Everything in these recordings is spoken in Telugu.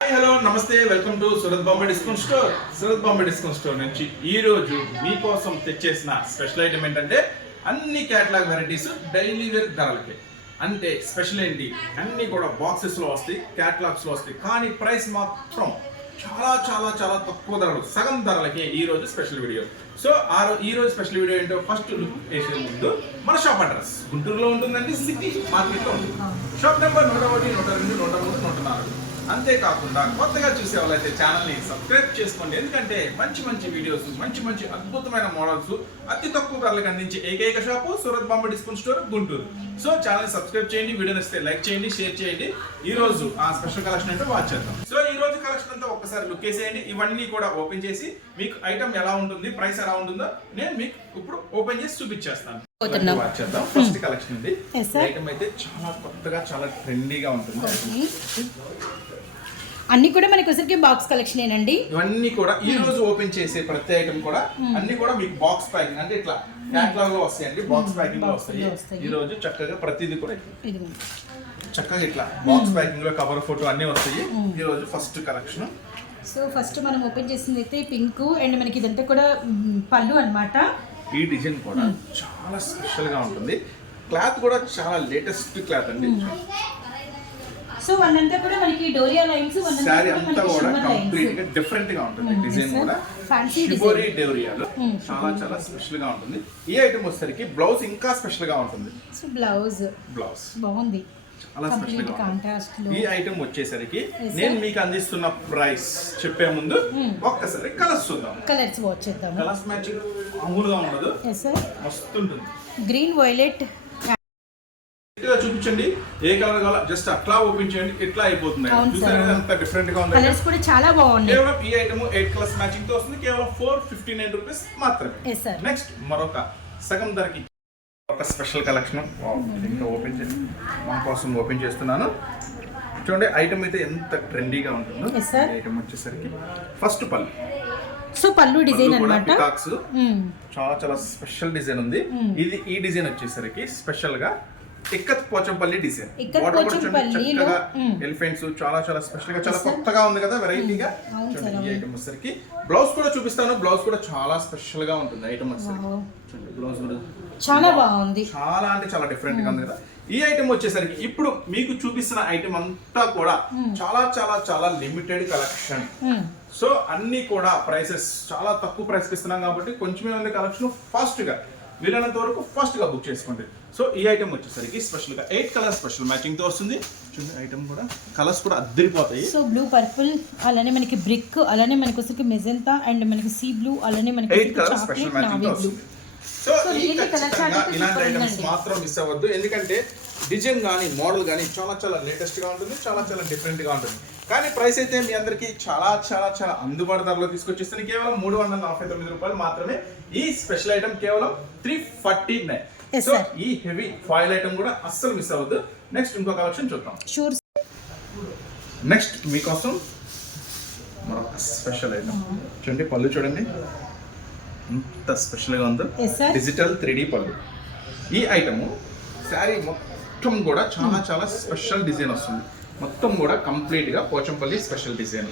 హాయ్ హలో నమస్తే welcome to Surat Bombay discount store. Surat Bombay discount store నుంచి ఈ రోజు మీకోసం తెచ్చేసిన స్పెషల్ ఐటమ్ ఏంటంటే అన్ని క్యాటలాగ్ వెరైటీస్ డైలీ వేర్ ధరలకి. అంటే స్పెషల్ ఏంటి, అన్ని కూడా బాక్సెస్ లో వస్తాయి, క్యాటలాగ్స్ లో వస్తాయి, కానీ ప్రైస్ మాత్రం చాలా చాలా చాలా తక్కువ ధరలు, సగం ధరలకి ఈ రోజు స్పెషల్ వీడియో. సో ఈ రోజు స్పెషల్ వీడియో ఏంటో ఫస్ట్ లుక్ వేసే ముందు మన షాప్ అడ్రస్ గుంటూరులో ఉంటుందండి, సిటీ మార్కెట్ లో ఉంటుంది. Shop number 101, 102, 103, 104. అంతేకాకుండా కొత్తగా చూసే వాళ్ళైతే ఛానల్ని సబ్స్క్రైబ్ చేసుకోండి, ఎందుకంటే మంచి మంచి వీడియోస్, మంచి మంచి అద్భుతమైన మోడల్స్ అతి తక్కువ ధరలకు అందించే ఏకైక shop Surat Bombay discount store Guntur. So channel subscribe చేయండి, వీడియో నచ్చితే లైక్ చేయండి, షేర్ చేయండి. ఈ రోజు ఆ స్పెషల్ కలెక్షన్ అంటే వాచ్ చేద్దాం. సో ఈ రోజు కలెక్షన్ అంతా ఒక్కసారి లుక్ వేసేయండి. ఇవన్నీ కూడా ఓపెన్ చేసి మీకు ఐటమ్ ఎలా ఉంటుంది, ప్రైస్ ఎలా ఉంటుందో నేను మీకు ఇప్పుడు ఓపెన్ చేసి చూపించేస్తాను. ఫస్ట్ కలెక్షన్ ఉంది. ఐటమ్ అయితే చాలా కొత్తగా, చాలా ట్రెండీగా ఉంటుంది. అన్ని కూడా మనకి వచ్చరికి బాక్స్ కలెక్షన్ ఏనండి. ఇవన్నీ కూడా ఈ రోజు ఓపెన్ చేసే ప్రతి ఐటమ్ కూడా అన్ని కూడా మీకు బాక్స్ ప్యాకింగ్ అంటే ఇట్లా క్యాటలాగ్ లో వస్తాయండి, బాక్స్ ప్యాకింగ్ లో వస్తాయి. ఈ రోజు చక్కగా ప్రతిదీ కూడా చక్కగా ఇట్లా బాక్స్ ప్యాకింగ్ లో కవర్ ఫోటో అన్ని వస్తాయి. ఈ రోజు ఫస్ట్ కలెక్షన్. సో ఫస్ట్ మనం ఓపెన్ చేసింది అయితే పింక్ అండ్ మనకి ఇదంతా కూడా పళ్ళు అన్నమాట. ఈ డిజైన్ కూడా చాలా స్పెషల్ గా ఉంటుంది. క్లాత్ కూడా చాలా లేటెస్ట్ క్లాత్ అండి. సో వన్నంతా కూడా మనకి డోరియా లైన్స్, సారీ అంతా కూడా కంప్లీట్ గా డిఫరెంట్ గా ఉంటుంది. డిజైన్ కూడా షిబోరి డోరియాలో చాలా చాలా స్పెషల్ గా ఉంటుంది. ఈ ఐటమ్ వచ్చేసరికి బ్లౌజ్ ఇంకా స్పెషల్ గా ఉంటుంది. సో బ్లౌజ్ బాగుంది, చాలా స్పెషల్ గా ఉంటుంది. ఈ ఐటమ్ వచ్చేసరికి నేను మీకు అందిస్తున్న ప్రైస్ చెప్పే ముందు ఒక్కసారి కలర్స్ చూద్దాం. కలర్స్ వాచ్ చేద్దాం. కలర్స్ మ్యాచింగ్ మామూలుగా ఉండదు, మస్తు ఉంటుంది. గ్రీన్, వైలెట్ చూపించండి, ఏ కలర్ కావాలో జస్ట్ అట్లా ఓపెన్ చేయండి, ఎట్లా అయిపోతుంది. అంత డిఫరెంట్ గా ఉంది. కలర్స్ కూడా చాలా బాగుంది. కేవలం ఈ ఐటమ్ 8 కలర్స్ మ్యాచింగ్ తో వస్తుంది. కేవలం 459 రూపీస్ మాత్రమే. నెక్స్ట్ మరొక సగం ధరకి ఒక స్పెషల్ కలెక్షన్ ఇంకా ఓపెన్ చేయండి, మా కోసం ఓపెన్ చేస్తున్నాను. చూడండి ఐటమ్ అయితే ఎంత ట్రెండీగా ఉంటుందో. ఐటమ్ వచ్చేసరికి ఫస్ట్ పళ్ళు. సో పళ్ళు డిజైన్ అన్నమాట. పికాక్స్ చాలా చాలా స్పెషల్ డిజైన్ ఉంది. ఇది ఈ డిజైన్ వచ్చేసరికి స్పెషల్ గా ఇక్కత్ పోచంపల్లి డిజైన్. ఎలిఫెంట్స్ చాలా చాలా స్పెషల్ గా, చాలా కొత్తగా ఉంది కదా, వెరైటీగా. ఈ ఐటమ్ వచ్చేసరికి బ్లౌజ్ కూడా చూపిస్తాను. బ్లౌజ్ కూడా చాలా స్పెషల్ గా ఉంటుంది. ఐటమ్ వచ్చేసరికి బ్లౌజ్ కూడా చాలా బాగుంది, చాలా అంటే చాలా డిఫరెంట్ గా ఉంది కదా. ఈ ఐటమ్ వచ్చేసరికి ఇప్పుడు మీకు చూపిస్తున్న ఐటమ్ అంతా కూడా చాలా చాలా చాలా లిమిటెడ్ కలెక్షన్. సో అన్ని కూడా ప్రైసెస్ చాలా తక్కువ ప్రైస్ ఇస్తున్నాం కాబట్టి కొంచెమే ఉంది కలెక్షన్. ఫాస్ట్ గా వీలైనంత వరకు ఫాస్ట్ గా బుక్ చేసుకోండి. సో ఈ ఐటమ్ వచ్చేసరికి స్పెషల్ గా 8 కలర్స్ స్పెషల్ మ్యాచింగ్ తో వస్తుంది. చూడండి ఐటమ్ కూడా కలర్స్ కూడా అద్దరిపోతాయి. సో బ్లూ, పర్పుల్, అలానే మనకి బ్రిక్, అలానే మనకి వచ్చేసరికి మెజెంటా అండ్ మనకి సీ బ్లూ, అలానే మనకి 8 కలర్స్ స్పెషల్ మ్యాచింగ్ తో వస్తుంది. సో ఈ ఖచ్చితంగా ఇలాంటి ఐటమ్స్ మాత్రం మిస్ అవ్వద్దు, ఎందుకంటే డిజైన్ కానీ మోడల్ కానీ చాలా చాలా లేటెస్ట్ గా ఉంటుంది, చాలా చాలా డిఫరెంట్ గా ఉంటుంది. కానీ ప్రైస్ అయితే మీ అందరికి చాలా చాలా చాలా అందుబాటు ధరలో తీసుకొచ్చేస్తాను. కేవలం 349 రూపాయలు మాత్రమే. ఈ స్పెషల్ ఐటమ్ కేవలం 349. సో ఈ హెవీ ఫాయిల్ ఐటమ్ కూడా అస్సలు మిస్ అవ్వద్దు. నెక్స్ట్ ఇంకో కలెక్షన్ చూద్దాం. నెక్స్ట్ మీకోసం మరొక స్పెషల్ ఐటమ్. చూడండి పళ్ళు చూడండి ఎంత స్పెషల్ గా ఉందో. డిజిటల్ 3D పళ్ళు. ఈ ఐటమ్ శారీ మొత్తం కూడా చాలా చాలా స్పెషల్ డిజైన్ వస్తుంది. మొత్తం కూడా కంప్లీట్ గా పోచంపల్లి స్పెషల్ డిజైన్.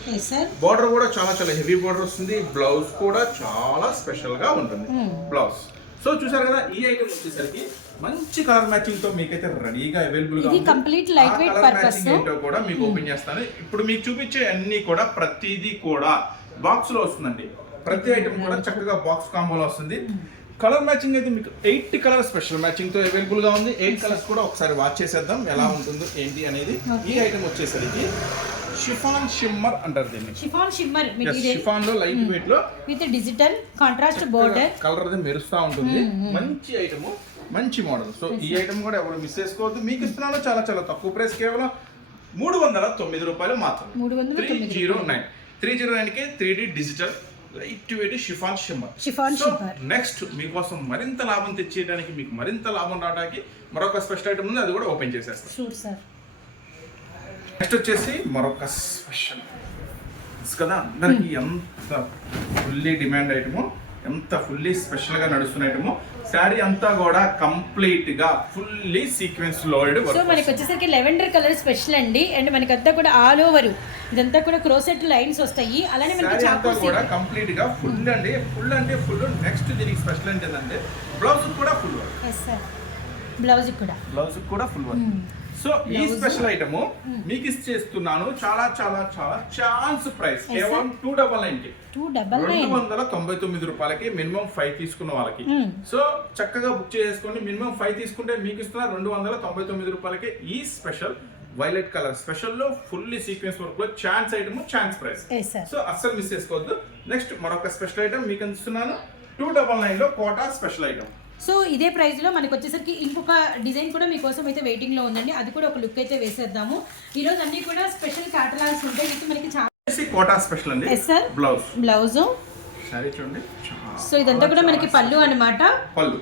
బార్డర్ కూడా చాలా చాలా హెవీ బార్డర్ వస్తుంది. బ్లౌజ్ కూడా చాలా స్పెషల్ గా ఉంటుంది బ్లౌజ్. సో చూసారు కదా, ఈ ఐటమ్ వచ్చేసరికి మంచి కలర్ మ్యాచింగ్ తో మీకైతే రెడీగా అవైలబుల్ గా ఉంది. కంప్లీట్ లైట్ వెయిట్ పర్పస్ ఏంటో కూడా మీకు ఓపెన్ చేస్తాను. ఇప్పుడు మీకు చూపించే అన్ని కూడా ప్రతిదీ కూడా బాక్స్ లో వస్తుందండి. ప్రతి ఐటమ్ కూడా చక్కగా బాక్స్ కాంబోలో వస్తుంది. కలర్ మ్యాచింగ్ అయితే మీకు 8 కలర్ స్పెషల్ మ్యాచింగ్ తో అవైలబుల్ గా ఉంది. 8 కలర్స్ కూడా ఒకసారి వాచ్ చేసేద్దాం ఎలా ఉంటుందో ఏంటి అనేది. ఈ ఐటమ్ వచ్చేసరికి షిఫాన్ షిమ్మర్ అంటారు దీన్ని. షిఫాన్ లో లైట్ వెయిట్ లో with digital contrast border colour అది మెరుస్తా ఉంటుంది. మంచి ఐటమ్, మంచి మోడల్. సో ఈ ఐటమ్ కూడా ఎవరు మిస్ చేసుకోవద్దు. మీకు ఇస్తున్నాను చాలా చాలా తక్కువ ప్రైస్, కేవలం 309 రూపాయలు మాత్రం. 309 కి 3D digital light weight chiffon shimmer. Next మీకోసం మరింత లాభం తెచ్చేయడానికి, మీకు మరింత లాభం రావడానికి మరొక స్పెషల్ ఐటమ్ ఉంది, అది కూడా ఓపెన్ చేసేస్తాం. నెక్స్ట్ వచ్చేసి మరొక స్పెషల్ కదా, అందరికి ఎంత ఫుల్లీ డిమాండ్ ఐటమో, ఎంత ఫుల్లీ స్పెషల్ గా నడుస్తున్న ఐటమో శారీ అంతా కూడా కంప్లీట్ గా ఫుల్లీ సీక్వెన్స్ లోడెడ్ సో మనకి వచ్చేసరికి లెవెండర్ కలర్ స్పెషల్ అండి. అండ్ మనకంతా కూడా ఆల్ ఓవర్ ఇదంతా కూడా క్రోసెట్ లైన్స్ వస్తాయి. అలానే మనకి శారీ అంతా చాకోస్ కూడా కంప్లీట్ గా ఫుల్ అండి, ఫుల్ అంటే ఫుల్. నెక్స్ట్ దీనికి స్పెషల్ ఏంటంటే బ్లౌజ్ కూడా full work. Yes sir, blouse కూడా ఫుల్ వర్క్. సో ఈ స్పెషల్ ఐటమ్ మీకు ఇచ్చేస్తున్నాను చాలా చాలా చాలా ఛాన్స్ ప్రైస్ కేవలం 299 299 రూపాయలకి మినిమం 5 తీసుకున్న వాళ్ళకి. సో చక్కగా బుక్ చేసుకోండి. మినిమం 5 తీసుకుంటే మీకు ఇస్తున్న 299 రూపాయలకి ఈ స్పెషల్ వైలెట్ కలర్ స్పెషల్ లో ఫుల్లీ సీక్వెన్స్ వర్క్ లో chance item, chance price. So అస్సలు మిస్ చేసుకోవద్దు. నెక్స్ట్ మరొక స్పెషల్ ఐటమ్ మీకు ఇస్తున్నాను 299 లో కోటా స్పెషల్ ఐటమ్. సో ఇదే ప్రైస్ లో మనకి వచ్చేసరికి ఇంకొక డిజైన్ కూడా మీకోసం అయితే వెయిటింగ్ లో ఉందండి. అది కూడా ఒక లుక్ అయితే వేసేద్దాము. ఈ రోజు అన్ని కూడా స్పెషల్ కేటలాగ్స్ ఉంటాయి. ఇది మనకి చాలా కోటా స్పెషల్ అండి. బ్లౌజ్ శారీ చూడండి. సో ఇదంతా కూడా మనకి పళ్ళు అన్నమాట. పళ్ళు.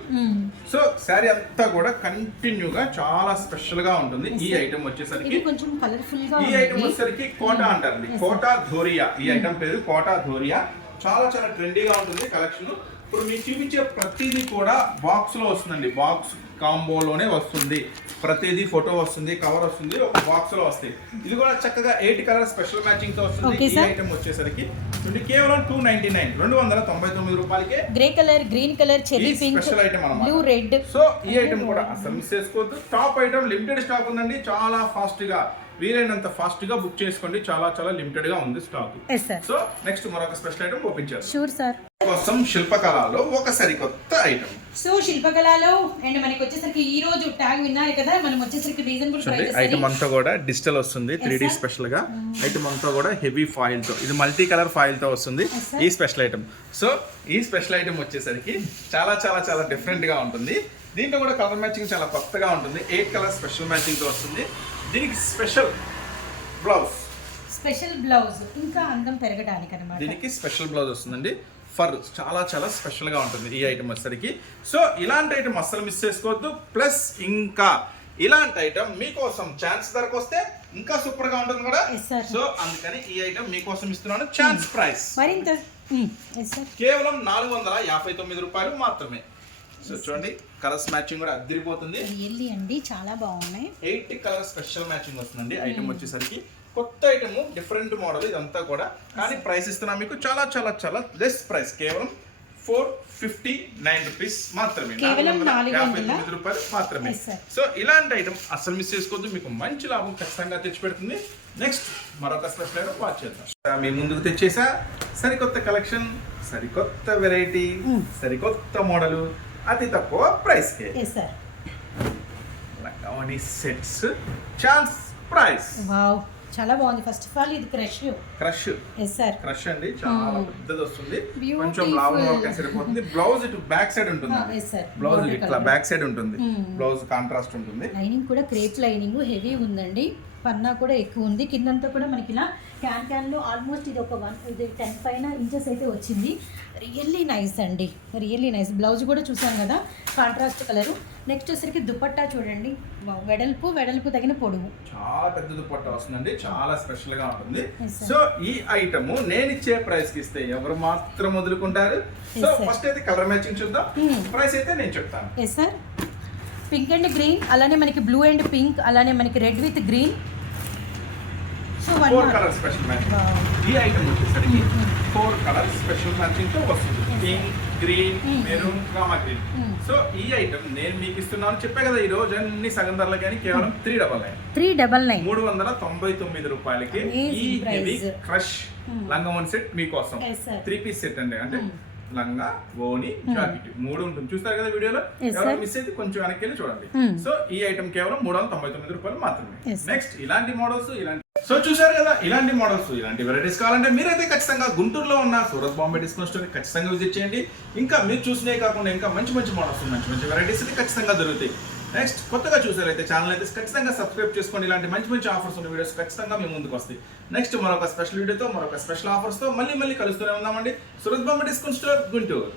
సో శారీ అంతా కూడా కంటిన్యూగా చాలా స్పెషల్ గా ఉంటుంది. ఈ ఐటమ్ వచ్చేసరికి కొంచెం కలర్ఫుల్ గా ఈ ఐటమ్ వచ్చేసరికి కోటా అంటారండి. కోటా ధోరియా ఈ ఐటమ్ పేరు కోటా ధోరియా. చాలా చాలా ట్రెండీగా ఉంటుంది కలెక్షన్. ఇప్పుడు మీకు చూపించే ప్రతిదీ కూడా బాక్స్ లో వస్తుందండి. బాక్స్ కాంబోలోనే వస్తుంది. ప్రతిదీ ఫోటో వస్తుంది, కవర్ వస్తుంది, ఒక బాక్స్ లో వస్తాయి. ఇది కూడా చక్కగా 8 కలర్ స్పెషల్ మ్యాచింగ్ తో వస్తుంది. ఈ ఐటమ్ వచ్చేసరికి కేవలం 299 రూపాయలకే grey colour, green colour, cherry pink, special item అన్నమాట. Blue, red. సో ఈ ఐటమ్ కూడా అసలు మిస్ చేసుకోవద్దు. టాప్ ఐటమ్ లిమిటెడ్ స్టాక్ ఉందండి. చాలా ఫాస్ట్ గా వీలైనంత ఫాస్ట్ గా బుక్ చేసుకోండి. చాలా చాలా లిమిటెడ్ గా ఉంది స్టాక్. సో నెక్స్ట్ మరొక స్పెషల్ ఐటమ్ ఓపెన్ చేద్దాం. Sure sir. కోసం శిల్పకళలో ఒక సరికొత్త ఐటమ్. సో శిల్పకళలో అండ్ మనకి వచ్చేసరికి ఈ రోజు ట్యాగ్ విన్నారు కదా, మనం వచ్చేసరికి రీజనబుల్ ప్రైసెస్. ఐటమ్ అంతా కూడా డిజిటల్ వస్తుంది, 3D స్పెషల్ గా. ఐటమ్ అంతా కూడా హెవీ ఫాయిల్ తో, ఇది మల్టీ కలర్ ఫాయిల్ తో వస్తుంది ఈ స్పెషల్ ఐటమ్. సో ఈ స్పెషల్ ఐటమ్ వచ్చేసరికి చాలా చాలా చాలా డిఫరెంట్ గా ఉంటుంది. దీంట్లో కూడా కలర్ మ్యాచింగ్ చాలా కొత్తగా ఉంటుంది. 8 కలర్ స్పెషల్ మ్యాచింగ్ తో వస్తుంది. దీనికి స్పెషల్ బ్లౌజ్ ఇంకా అందం పెరగడానికి అన్నమాట. దీనికి స్పెషల్ బ్లౌజ్ వస్తుందండి. ఫర్ చాలా చాలా స్పెషల్ గా ఉంటుంది ఈ ఐటమ్ వచ్చేసరికి. సో ఇలాంటి ఐటమ్ అస్సలు మిస్ చేసుకోవద్దు. ప్లస్ ఇంకా ఇలాంటి ఐటమ్ మీకోసం ఛాన్స్ ధరకు వస్తే ఇంకా సూపర్ గా ఉంటుంది కూడా. సో అందుకని ఈ ఐటమ్ మీకోసం ఇస్తున్నాను. ఛాన్స్ ప్రైస్ కేవలం 459 రూపాయలు మాత్రమే. సో చూడండి కలర్స్ మ్యాచింగ్ కూడా అదిరిపోతుంది. రియల్లీ అండి చాలా బాగున్నాయి. 8 కలర్ స్పెషల్ మ్యాచింగ్ వస్తుందండి ఐటమ్ వచ్చేసరికి. కొత్త ఐటమ్, డిఫరెంట్ మోడల్ ఇదంతా కూడా. కానీ ప్రైస్ ఇస్తున్నా మీకు చాలా చాలా చాలా లెస్ ప్రైస్. కేవలం 459 రూపీస్ మాత్రమే, 459 రూపాయలు మాత్రమే. సో ఇలాంటి ఐటమ్ అసలు మిస్ చేసుకోవద్దు. మీకు మంచి లాభం ఖచ్చితంగా తెచ్చిపెడుతుంది. నెక్స్ట్ మరొక స్పెషల్ ఐటమ్ వాచ్ చేద్దాం. మీ ముందుకు తెచ్చేసా సరికొత్త కలెక్షన్, సరికొత్త వెరైటీ, సరికొత్త మోడల్, అతి తక్కువ ప్రైస్ కే లంగావణి సెట్స్ ఛాన్స్ ప్రైస్. వావ్ చాలా బాగుంది. ఫస్ట్ ఆఫ్ ఆల్ ఇది క్రష్ అండి. చాలా పెద్దది వస్తుంది. కొంచెం లాభం వరకు సరిపోతుంది. బ్లౌజ్ ఇటు బ్యాక్ సైడ్ ఉంటుంది. బ్లౌజ్ ఇట్లా బ్యాక్ సైడ్ ఉంటుంది. బ్లౌజ్ కాంట్రాస్ట్ ఉంటుంది. లైనింగ్ కూడా క్రేప్ లైనింగ్ హెవీ ఉందండి. పన్నా కూడా ఎక్కువ ఉంది. కిందంతా కూడా మనకి ఇలా క్యాన్లో ఆల్మోస్ట్ ఇది ఒక 10 పైన ఇంచెస్ అయితే వచ్చింది. రియల్లీ నైస్ అండి, రియల్లీ నైస్. బ్లౌజ్ కూడా చూసాం కదా కాంట్రాస్ట్ కలరు. నెక్స్ట్ వచ్చేసరికి దుపట్టా చూడండి, వెడల్పు తగిన పొడవు, చాలా పెద్ద దుపట్టా వస్తుందండి. చాలా స్పెషల్ గా ఉంటుంది. సో ఈ ఐటమ్ నేను ఇచ్చే ప్రైస్ కి ఇస్తే ఎవరు మాత్రం వదులుకుంటారు. సో ఫస్ట్ అయితే కలర్ మ్యాచింగ్ చూద్దాం. ప్రైస్ అయితే నేను చెప్తాను. Yes sir. Pink and green, అలానే మనకి బ్లూ అండ్ పింక్, అలానే మనకి red with green. So 4 colour special matching. ఈ ఐటమ్ వచ్చేసరికి 4 కలర్ స్పెషల్ మ్యాచింగ్ తో వస్తుంది. Pink, green, maroon, Rama green. So ఈ ఐటమ్ నేను మీకు ఇస్తున్నాను. చెప్పే కదా ఈ రోజు అన్ని సగం ధరలు కానీ కేవలం 399 399 రూపాయలకి ఈ హెవీ క్రష్ లంగావోని సెట్ మీకోసం. 3 పీస్ సెట్ అండి. అంటే లంగా, ఓని, జాకెట్ 3 ఉంటుంది. చూస్తారు కదా వీడియోలో. ఎవరైనా మిస్ అయితే కొంచెం వెనక్కి వెళ్ళి చూడండి. సో ఈ ఐటమ్ కేవలం 399 రూపాయలు మాత్రమే. నెక్స్ట్ ఇలాంటి మోడల్స్, ఇలాంటి సో చూసారు కదా ఇలాంటి మోడల్స్, ఇలాంటి వెరైటీస్ కావాలంటే మీరైతే ఖచ్చితంగా గుంటూరులో ఉన్న సూరత్ బాంబే డిస్కౌంట్ స్టోర్ ఖచ్చితంగా విజిట్ చేయండి. ఇంకా మీరు చూసినే కాకుండా ఇంకా మంచి మంచి మోడల్స్, మంచి మంచి వెరైటీస్ అయితే ఖచ్చితంగా దొరుకుతాయి. నెక్స్ట్ కొత్తగా చూసారైతే ఛానల్ అయితే ఖచ్చితంగా సబ్స్క్రైబ్ చేసుకోండి. ఇలాంటి మంచి మంచి ఆఫర్స్ ఉన్న వీడియోస్ ఖచ్చితంగా మీ ముందుకు వస్తాయి. నెక్స్ట్ మరొక స్పెషల్ వీడియోతో, మరొక స్పెషల్ ఆఫర్స్తో మళ్ళీ కలుస్తూనే ఉన్నామండి. Surat Bombay discount store, Guntur.